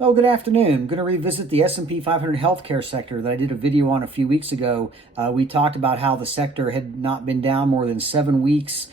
Oh, good afternoon. I'm going to revisit the S&P 500 healthcare sector that I did a video on a few weeks ago. We talked about how the sector had not been down more than 7 weeks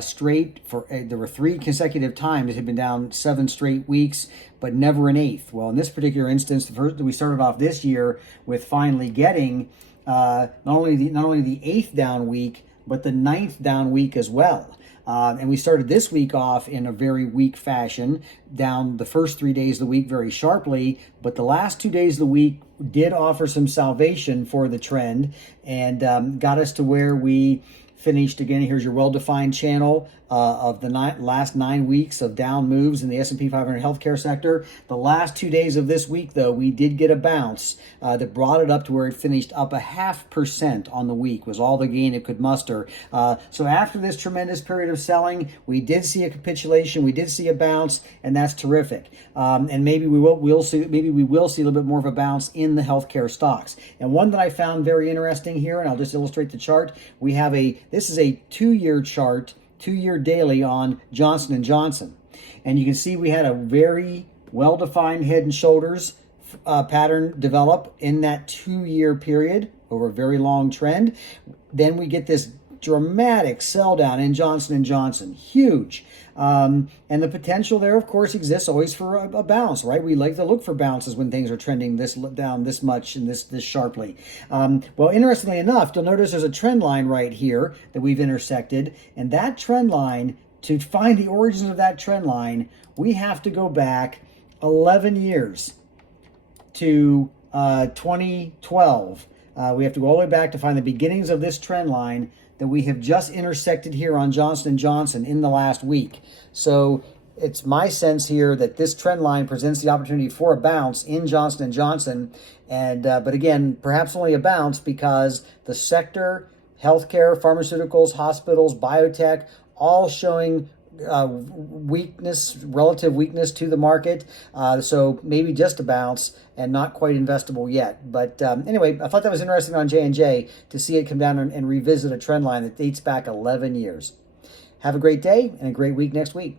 straight. There were 3 consecutive times it had been down 7 straight weeks, but never an eighth. Well, in this particular instance, we started off this year with finally getting not only the 8th down week, but the 9th down week as well. And we started this week off in a very weak fashion, down the first 3 days of the week very sharply, but the last 2 days of the week did offer some salvation for the trend and got us to where we finished. Again, here's your well-defined channel of the last 9 weeks of down moves in the S&P 500 healthcare sector. The last 2 days of this week, though, we did get a bounce that brought it up to where it finished up 0.5% on the week, was all the gain it could muster. So after this tremendous period of selling, we did see a capitulation, we did see a bounce, and that's terrific. And maybe we will see a little bit more of a bounce in the healthcare stocks. And one that I found very interesting here, and I'll just illustrate the chart. This is a 2-year chart, 2-year daily on Johnson & Johnson. And you can see we had a very well-defined head and shoulders pattern develop in that 2-year period over a very long trend. Then we get this dramatic sell down in Johnson & Johnson, huge. And the potential there, of course, exists always for a bounce, right? We like to look for bounces when things are trending this down this much and this sharply. Well, interestingly enough, you'll notice there's a trend line right here that we've intersected, and that trend line, to find the origins of that trend line, we have to go back 11 years to 2012. We have to go all the way back to find the beginnings of this trend line that we have just intersected here on Johnson & Johnson in the last week. So it's my sense here that this trend line presents the opportunity for a bounce in Johnson & Johnson. And but again, perhaps only a bounce because the sector, healthcare, pharmaceuticals, hospitals, biotech, all showing relative weakness to the market. So maybe just a bounce and not quite investable yet. But anyway, I thought that was interesting on JNJ to see it come down and revisit a trend line that dates back 11 years. Have a great day and a great week next week.